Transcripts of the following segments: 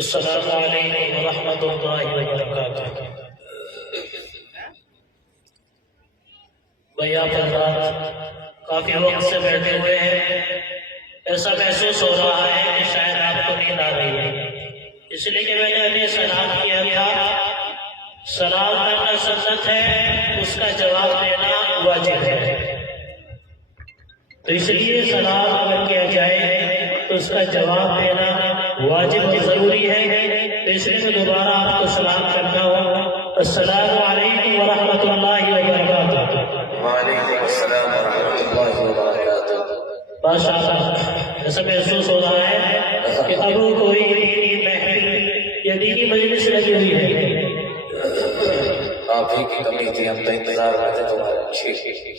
السلام علیکم ورحمۃ اللہ وبرکاتہ۔ بھائی آپ حضرات کافی وقت سے بیٹھے ہوئے ہیں، ایسا محسوس ہو رہا ہے کہ شاید آپ کو نیند آ رہی ہے، اس لیے کہ میں نے ابھی سلام کیا تھا۔ سلام کرنا سنت ہے، اس کا جواب دینا واجب ہے، تو اس لیے سلام اگر کیا جائے تو اس کا جواب دینا واجب اور ضروری ہے، تو اس لیے میں دوبارہ آپ کو سلام کرتا ہوں۔ السلام علیکم ورحمۃ اللہ وبرکاتہ۔ وعلیکم السلام ورحمۃ اللہ وبرکاتہ۔ ماشاء اللہ، ایسا محسوس ہو رہا ہے کہ اب کوئی دینی محفل یا دینی مجلس لگی ہوئی ہے۔ آپ ہی کی کمی تھی، ہم تو انتظار میں تھے تمہارا۔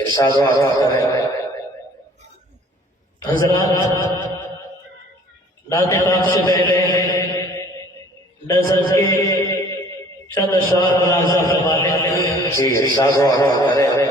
ارشاد و عطا کریں۔ حضرات نعت پاک سے پہلے نظر کے چند اشعار ملاحظہ فرما لیں۔ جی ارشاد و عطا کریں۔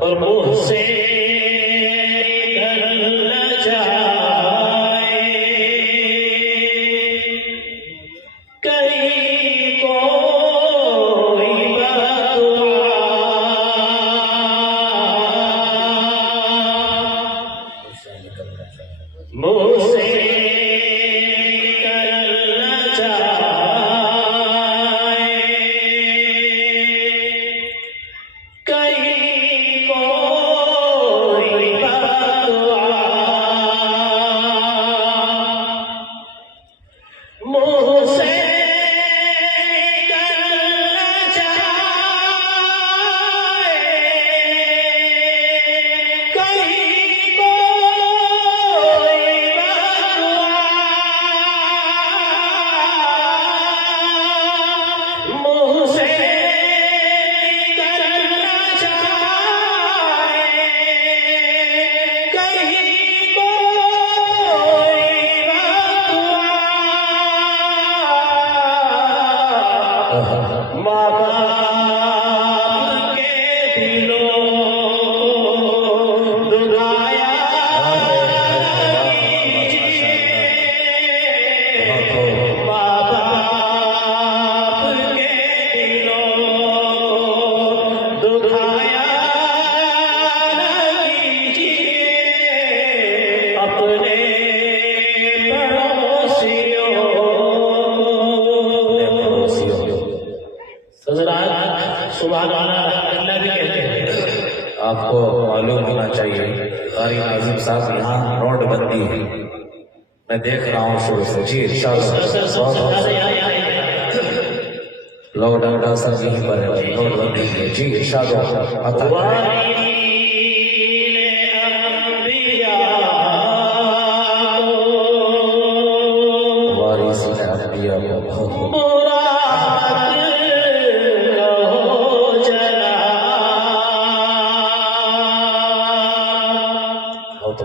اور منہ سے نکل جائے کہیں کوئی بددعا، منہ سے نکل جائے آپ کو معلوم ہونا چاہیے قاری ناظم صاحب یہاں روڈ بندی ہے، میں دیکھ رہا ہوں شروع سے۔ جی لوگ ڈاکٹر صاحب یہیں پر ہے، روڈ بندی ہے۔ جی ارشاد عطا کریں۔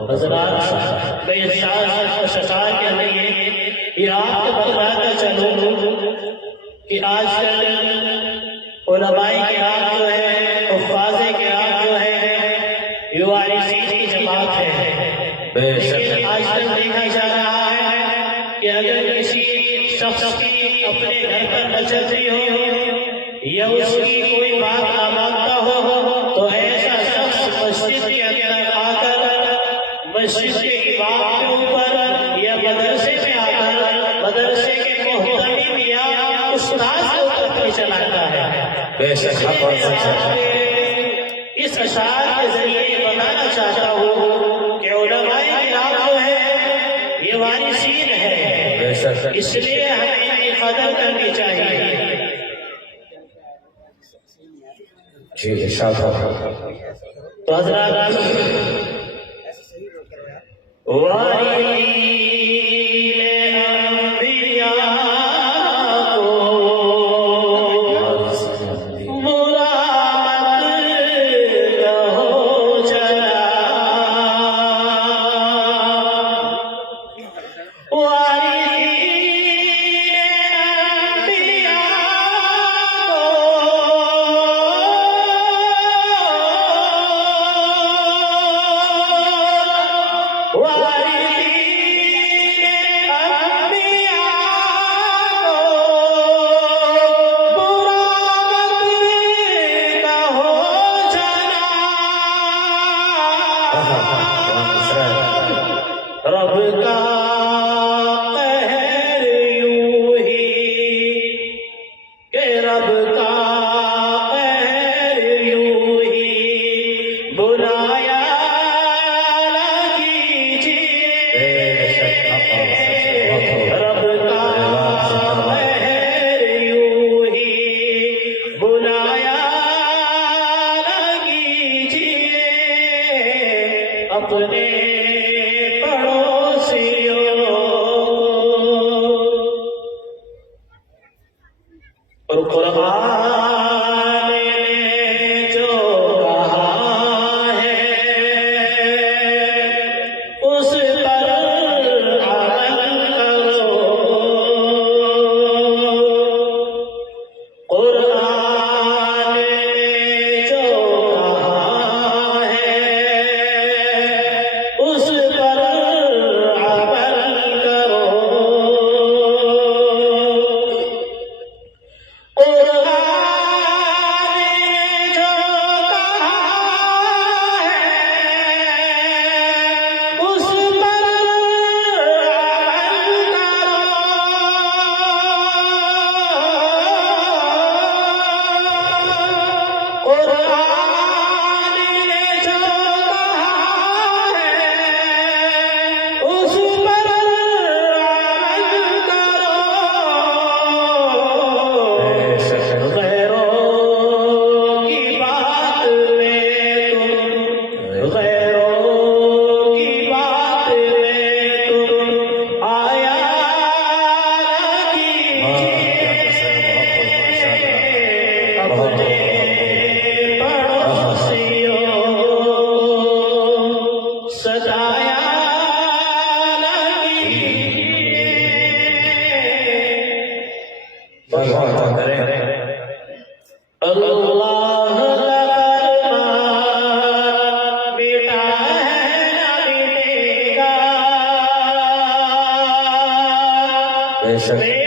حضرات میں اشعار کے لیے یہ آپ کو بتاتا چلوں کہ آج کل علماء کرام جو ہے، حفاظ کرام جو ہے، یہ وارثین کی جماعت ہے، لیکن آج کل دیکھا جا رہا ہے کہ اگر کسی شخص کی اپنے گھر پر نچلتی ہو یا اس کی کوئی بات نہ مانتا ہو تو ایسا شخص مسجد کے اندر آ کر مسجد کے امام کے اوپر یا مدرسے میں آ کر مدرسے کے محتمم یا استاد کے اوپر کوئی چلاتا ہے۔ اس اشعار کے ذریعے یہ بتانا چاہتا ہوں کہ علماء کرام جو ہے یہ وارثین ہے، اس لیے ہمیں ان کی قدر کرنی چاہیے۔ تو حضرات رب کا قہر یوں ہی کہ رب کا قہر یوں ہی بلایا کیجیے، رب کا قہر یوں ہی بلایا کیجیے اپنے اور قرآن نے جو کہا ہے اس پر عمل کرو، قرآن نے جو کہا ہے اس پر عمل کرو، بے شک